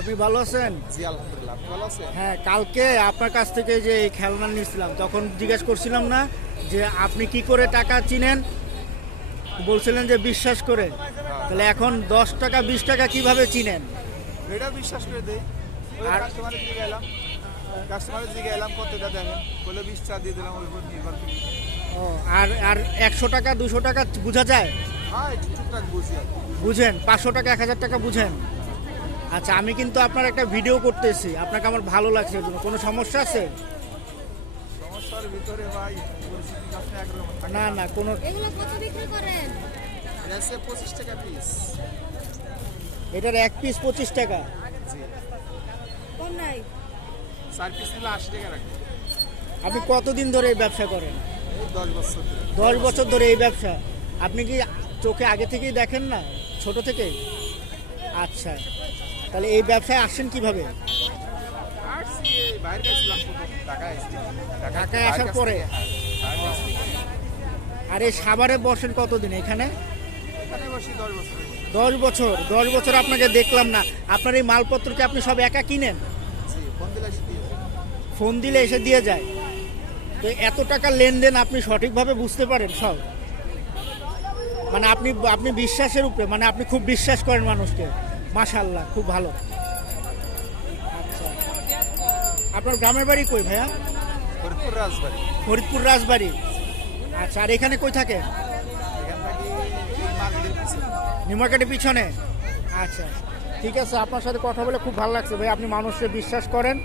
আপনি ভালো আছেন? জি আলহামদুলিল্লাহ, আপনি ভালো আছেন? হ্যাঁ, কালকে আপনার কাছ থেকে যে এই খেলনা নিয়েছিলাম তখন জিজ্ঞেস করছিলাম না যে আপনি কি করে টাকা চিনেন, বলছিলেন যে বিশ্বাস করে। তাহলে এখন 10 টাকা 20 টাকা কিভাবে চিনেন? এটা বিশ্বাস করে দেই। আর- কাস্টমারের দিকে এলাম কতটা দেখেন, বলে 20 টাকা দিয়ে দিলাম, ওর উপর নির্ভর করি। ও, আর আর 100 টাকা 200 টাকা বোঝা যায়? হ্যাঁ, একটু টুকটাক বুঝি আর কি। বুঝেন? 500 টাকা 1000 টাকা বুঝেন? আচ্ছা, আমি কিন্তু আপনার একটা ভিডিও করতেছি, আপনাকে আমার ভালো লাগছে, এর জন্য কোনো সমস্যা আছে? সমস্যার ভিতরে ভাই পরিস্থিতি কাছে একরকম থাকে না না, কোনো। এগুলো কত বিক্রি করেন? এটা হচ্ছে 25 টাকা পিস। এটার এক পিস 25 টাকা। জি, কম নাই। 4 পিস নিলে 80 টাকা রাখি। আপনি কতদিন ধরে এই ব্যবসা করেন? এই 10 বছর ধরে। 10 বছর ধরে এই ব্যবসা। আপনি কি চোখে আগে থেকেই দেখেন না, ছোট থেকেই? আচ্ছা, তাহলে এই ব্যবসায় আসছেন কিভাবে? আসছি, এই বাইরে গেছিলাম প্রথম, ঢাকায় আসছি। ঢাকায় আসার পরে? আর এই সাভারে বসেন কতদিন এখানে? এখানে বসি 10 বছর। 10 বছর। 10 বছর আপনাকে দেখলাম না। আপনার এই মালপত্র কি আপনি সব একা কিনেন? জি, ফোন দিলে এসে দিয়ে দেয়। ফোন দিলে এসে দিয়ে যায়? তো এত টাকা লেনদেন আপনি সঠিকভাবে বুঝতে পারেন সব? মানে আপনি আপনি বিশ্বাসের উপরে, মানে আপনি খুব বিশ্বাস করেন মানুষকে। মাশাআল্লাহ, খুব ভালো। আচ্ছা, আপনার গ্রামের বাড়ি কই ভাইয়া? ফরিদপুর রাজবাড়ি। ফরিদপুর রাজবাড়ি। আচ্ছা, আর এখানে কই থাকে? এখান থেকে এই মার্কেটের পিছনে। নিউ মার্কেটের পিছনে। আচ্ছা, ঠিক আছে, আপনার সাথে কথা বলে খুব ভালো লাগছে ভাই। আপনি মানুষকে বিশ্বাস করেন।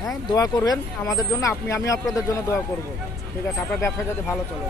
হ্যাঁ, দোয়া করবেন আমাদের জন্য, আমি আপনাদের জন্য দোয়া করব। ঠিক আছে, আপনার ব্যবসা যাতে ভালো চলে।